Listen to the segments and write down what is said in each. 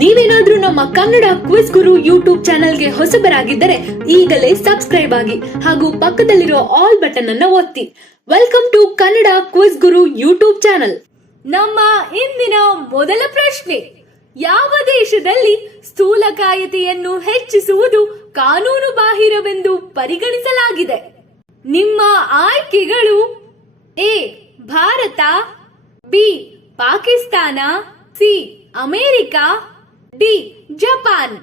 ನೀವೇನಾದ್ರೂ ನಮ್ಮ Kannada quiz Guru YouTube ಚಾನೆಲ್ಗೆ ಹೊಸಬರಾಗಿದ್ದರೆ ಈಗಲೇ ಸಬ್ಸ್ಕ್ರೈಬ್ ಆಗಿ ಹಾಗೂ ಪಕ್ಕದಲ್ಲಿರೋ ಆಲ್ ಬಟನ್ ಅನ್ನ ಒತ್ತಿ. Welcome to Kannada quiz Guru YouTube channel. ನಮ್ಮ ಇಂದಿನ ಮೊದಲ ಪ್ರಶ್ನೆ, ಯಾವ ದೇಶದಲ್ಲಿ ಸ್ಥೂಲಕಾಯತೆಯನ್ನು ಹೆಚ್ಚಿಸುವುದು ಕಾನೂನು ಬಾಹಿರವೆಂದು ಪರಿಗಣಿಸಲಾಗಿದೆ? ನಿಮ್ಮ ಆಯ್ಕೆಗಳು: A Bharat, B Pakistan, C America, D Japan.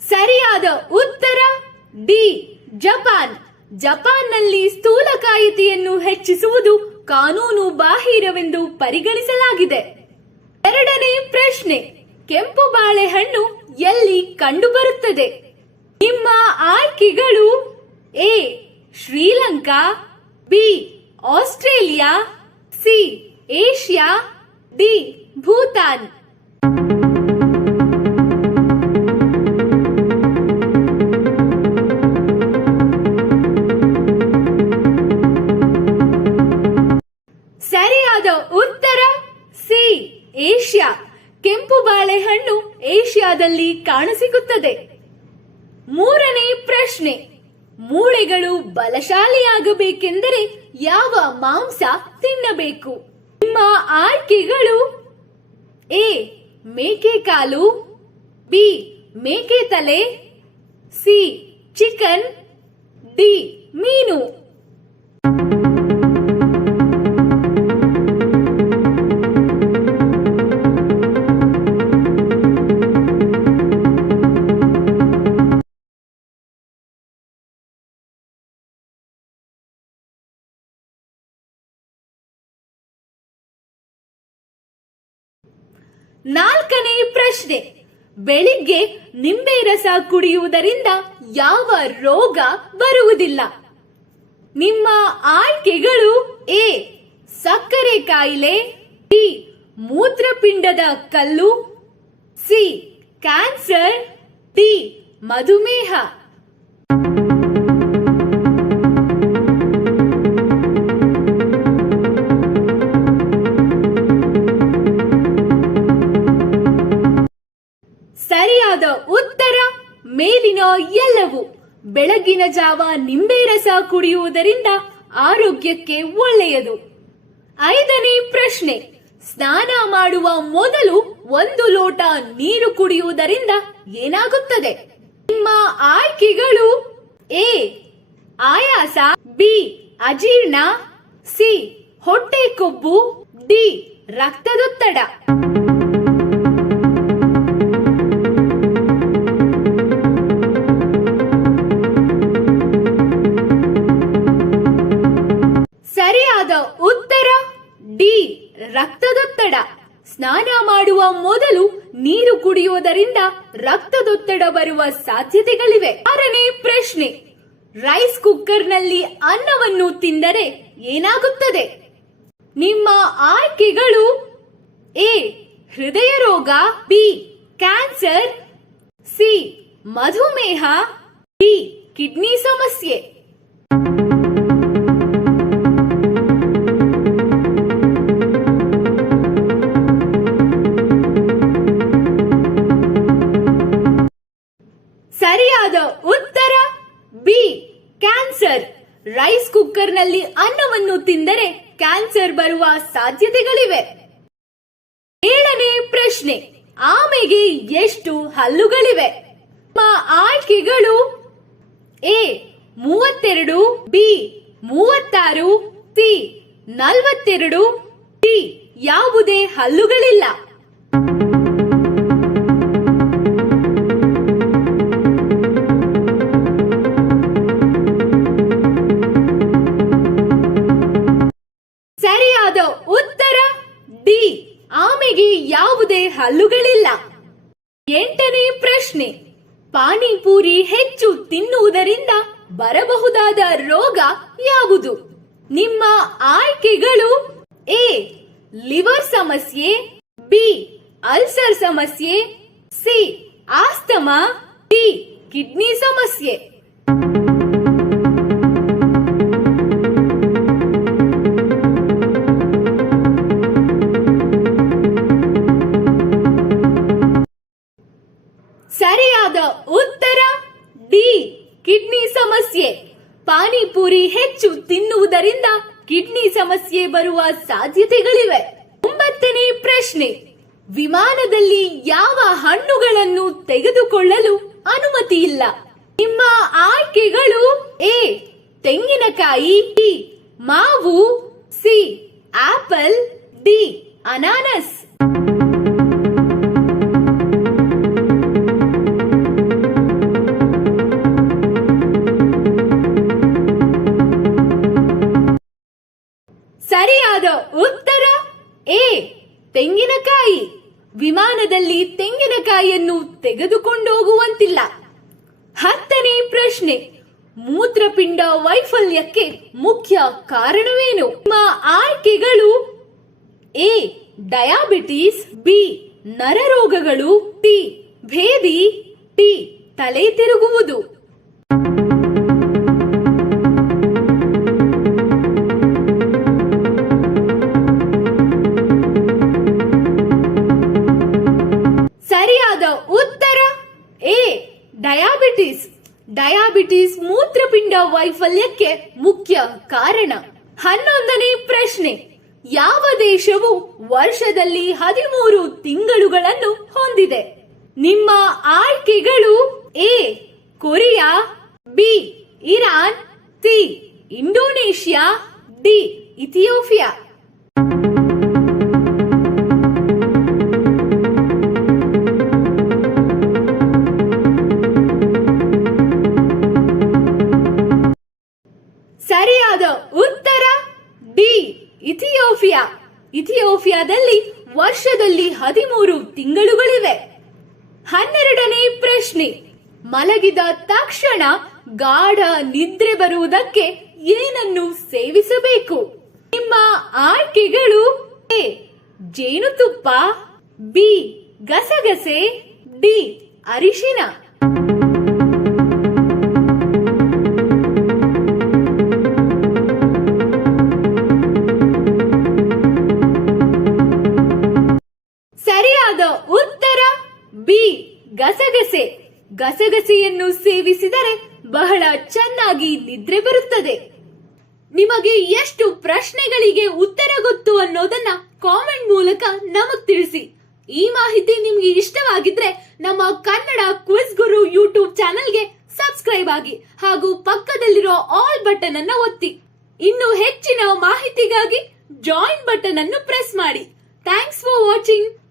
ಸರಿಯಾದ ಉತ್ತರ ಡಿ ಜಪಾನ್. ಜಪಾನ್ನಲ್ಲಿ ಸ್ಥೂಲಕಾಯತೆಯನ್ನು ಹೆಚ್ಚಿಸುವುದು ಕಾನೂನು ಬಾಹಿರವೆಂದು ಪರಿಗಣಿಸಲಾಗಿದೆ. ಎರಡನೇ ಪ್ರಶ್ನೆ, ಕೆಂಪು ಬಾಳೆಹಣ್ಣು ಎಲ್ಲಿ ಕಂಡುಬರುತ್ತದೆ? ನಿಮ್ಮ ಆಯ್ಕೆಗಳು: A Sri Lanka, B Australia, C Asia, D Bhutan. ಸರಿಯಾದ ಉತ್ತರ ಸಿ ಏಷ್ಯಾ. ಕೆಂಪು ಬಾಳೆಹಣ್ಣು ಏಷ್ಯಾದಲ್ಲಿ ಕಾಣಸಿಗುತ್ತದೆ. ಮೂರನೇ ಪ್ರಶ್ನೆ, ಮೂಳೆಗಳು ಬಲಶಾಲಿಯಾಗಬೇಕೆಂದರೆ ಯಾವ ಮಾಂಸ ತಿನ್ನಬೇಕು? ನಿಮ್ಮ ಆಯ್ಕೆಗಳು: ಎ ಮೇಕೆ ಕಾಲು, ಬಿ ಮೇಕೆ ತಲೆ, ಸಿ ಚಿಕನ್, ಡಿ ಮೀನು. ನಾಲ್ಕನೇ ಪ್ರಶ್ನೆ, ಬೆಳಿಗ್ಗೆ ನಿಂಬೆ ರಸ ಕುಡಿಯುವುದರಿಂದ ಯಾವ ರೋಗ ಬರುವುದಿಲ್ಲ? ನಿಮ್ಮ ಆಯ್ಕೆಗಳು: ಎ ಸಕ್ಕರೆ ಕಾಯಿಲೆ, ಬಿ ಮೂತ್ರಪಿಂಡದ ಕಲ್ಲು, ಸಿ ಕ್ಯಾನ್ಸರ್, ಡಿ ಮಧುಮೇಹ. ಸರಿಯಾದ ಉತ್ತರ ಮೇಲಿನ ಎಲ್ಲವೂ. ಬೆಳಗಿನ ಜಾವ ನಿಂಬೆ ರಸ ಕುಡಿಯುವುದರಿಂದ ಆರೋಗ್ಯಕ್ಕೆ ಒಳ್ಳೆಯದು. ಐದನೇ ಪ್ರಶ್ನೆ, ಸ್ನಾನ ಮಾಡುವ ಮೊದಲು 1 ಲೋಟ ನೀರು ಕುಡಿಯುವುದರಿಂದ ಏನಾಗುತ್ತದೆ? ನಿಮ್ಮ ಆಯ್ಕೆಗಳು: ಎ ಆಯಾಸ, ಬಿ ಅಜೀರ್ಣ, ಸಿ ಹೊಟ್ಟೆ ಕೊಬ್ಬು, ಡಿ ರಕ್ತದೊತ್ತಡ. ಸರಿಯಾದ ಉತ್ತರ ಡಿ ರಕ್ತದೊತ್ತಡ. ಸ್ನಾನ ಮಾಡುವ ಮೊದಲು ನೀರು ಕುಡಿಯುವುದರಿಂದ ರಕ್ತದೊತ್ತಡ ಬರುವ ಸಾಧ್ಯತೆಗಳಿವೆ. ಆರನೇ ಪ್ರಶ್ನೆ, ರೈಸ್ ಕುಕ್ಕರ್ನಲ್ಲಿ ಅನ್ನವನ್ನು ತಿಂದರೆ ಏನಾಗುತ್ತದೆ? ನಿಮ್ಮ ಆಯ್ಕೆಗಳು: ಎ ಹೃದಯ ರೋಗ, ಬಿ ಕ್ಯಾನ್ಸರ್, ಸಿ ಮಧುಮೇಹ, ಡಿ ಕಿಡ್ನಿ ಸಮಸ್ಯೆ. ಸರಿಯಾದ ಉತ್ತರ ಬಿ ಕ್ಯಾನ್ಸರ್. ರೈಸ್ ಕುಕ್ಕರ್ನಲ್ಲಿ ಅನ್ನವನ್ನು ತಿಂದರೆ ಕ್ಯಾನ್ಸರ್ ಬರುವ ಸಾಧ್ಯತೆಗಳಿವೆ. ಏಳನೇ ಪ್ರಶ್ನೆ, ಆಮೆಗೆ ಎಷ್ಟು ಹಲ್ಲುಗಳಿವೆ? ನಿಮ್ಮ ಆಯ್ಕೆಗಳು: ಎ 32, ಬಿ 36, ಸಿ 42, ಡಿ ಯಾವುದೇ ಹಲ್ಲುಗಳಿಲ್ಲ. ಸರಿಯಾದ ಉತ್ತರ ಡಿ ಆಮೆಗೆ ಯಾವುದೇ ಹಲ್ಲುಗಳಿಲ್ಲ. ಎಂಟನೇ ಪ್ರಶ್ನೆ, ಪಾನಿಪೂರಿ ಹೆಚ್ಚು ತಿನ್ನುವುದರಿಂದ ಬರಬಹುದಾದ ರೋಗ ಯಾವುದು? ನಿಮ್ಮ ಆಯ್ಕೆಗಳು: ಎ ಲಿವರ್ ಸಮಸ್ಯೆ, ಬಿ ಅಲ್ಸರ್ ಸಮಸ್ಯೆ, ಸಿ ಆಸ್ತಮಾ, ಡಿ ಕಿಡ್ನಿ ಸಮಸ್ಯೆ. ಸಮಸ್ಯೆ. ಪಾನಿಪುರಿ ಹೆಚ್ಚು ತಿನ್ನುವುದರಿಂದ ಕಿಡ್ನಿ ಸಮಸ್ಯೆ ಬರುವ ಸಾಧ್ಯತೆಗಳಿವೆ. 9ನೇ ಪ್ರಶ್ನೆ, ವಿಮಾನದಲ್ಲಿ ಯಾವ ಹಣ್ಣುಗಳನ್ನು ತೆಗೆದುಕೊಳ್ಳಲು ಅನುಮತಿ ಇಲ್ಲ? ನಿಮ್ಮ ಆಯ್ಕೆಗಳು: ಎ ತೆಂಗಿನಕಾಯಿ, ಬಿ ಮಾವು, ಸಿ ಆಪಲ್, ಡಿ ಅನಾನಸ್. ಸರಿಯಾದ ಉತ್ತರ ಎ ತೆಂಗಿನಕಾಯಿ. ವಿಮಾನದಲ್ಲಿ ತೆಂಗಿನಕಾಯಿಯನ್ನು ತೆಗೆದುಕೊಂಡು ಹೋಗುವಂತಿಲ್ಲ. 10ನೇ ಪ್ರಶ್ನೆ, ಮೂತ್ರಪಿಂಡ ವೈಫಲ್ಯಕ್ಕೆ ಮುಖ್ಯ ಕಾರಣವೇನು? ನಿಮ್ಮ ಆಯ್ಕೆಗಳು: ಎ ಡಯಾಬಿಟಿಸ್, ಬಿ ನರರೋಗಗಳು, ಸಿ ಭೇದಿ, ಡಿ ತಲೆ ತಿರುಗುವುದು. ಸರಿಯಾದ ಉತ್ತರ ಎ ಡಯಾಬಿಟಿಸ್. ಡಯಾಬಿಟಿಸ್ ಮೂತ್ರಪಿಂಡ ವೈಫಲ್ಯಕ್ಕೆ ಮುಖ್ಯ ಕಾರಣ. 11ನೇ ಪ್ರಶ್ನೆ, ಯಾವ ದೇಶವು ವರ್ಷದಲ್ಲಿ 13 ತಿಂಗಳುಗಳನ್ನು ಹೊಂದಿದೆ? ನಿಮ್ಮ ಆಯ್ಕೆಗಳು: A Korea, B Iran, C Indonesia, D Ethiopia. ಸರಿಯಾದ ಉತ್ತರ ಡಿ ಇಥಿಯೋಪಿಯಾ. ಇಥಿಯೋಪಿಯಾದಲ್ಲಿ ವರ್ಷದಲ್ಲಿ 13 ತಿಂಗಳುಗಳಿವೆ. 12ನೇ ಪ್ರಶ್ನೆ, ಮಲಗಿದ ತಕ್ಷಣ ಗಾಢ ನಿದ್ರೆ ಬರುವುದಕ್ಕೆ ಏನನ್ನು ಸೇವಿಸಬೇಕು? ನಿಮ್ಮ ಆಯ್ಕೆಗಳು: ಎ ಜೇನುತುಪ್ಪ, ಬಿ ಗಸಗಸೆ, ಡಿ ಅರಿಶಿನ. ಸರಿಯಾದ ಉತ್ತರ ಬಿ ಗಸಗಸೆ. ಗಸಗಸೆಯನ್ನು ಸೇವಿಸಿದರೆ ಬಹಳ ಚೆನ್ನಾಗಿ ನಿದ್ರೆ ಬರುತ್ತದೆ. ನಿಮಗೆ ಎಷ್ಟು ಪ್ರಶ್ನೆಗಳಿಗೆ ಉತ್ತರ ಗೊತ್ತು ಅನ್ನೋದನ್ನ ಕಾಮೆಂಟ್ ಮೂಲಕ ನಮಗ್ ತಿಳಿಸಿ. ಈ ಮಾಹಿತಿ ನಿಮ್ಗೆ ಇಷ್ಟವಾಗಿದ್ರೆ ನಮ್ಮ ಕನ್ನಡ ಕ್ವಿಜ್ ಗುರು ಯೂಟ್ಯೂಬ್ ಚಾನೆಲ್ಗೆ ಸಬ್ಸ್ಕ್ರೈಬ್ ಆಗಿ ಹಾಗೂ ಪಕ್ಕದಲ್ಲಿರೋ ಆಲ್ ಬಟನ್ ಅನ್ನ ಒತ್ತಿ. ಇನ್ನು ಹೆಚ್ಚಿನ ಮಾಹಿತಿಗಾಗಿ ಜಾಯಿನ್ ಬಟನ್ ಅನ್ನು ಪ್ರೆಸ್ ಮಾಡಿ. Thanks for watching.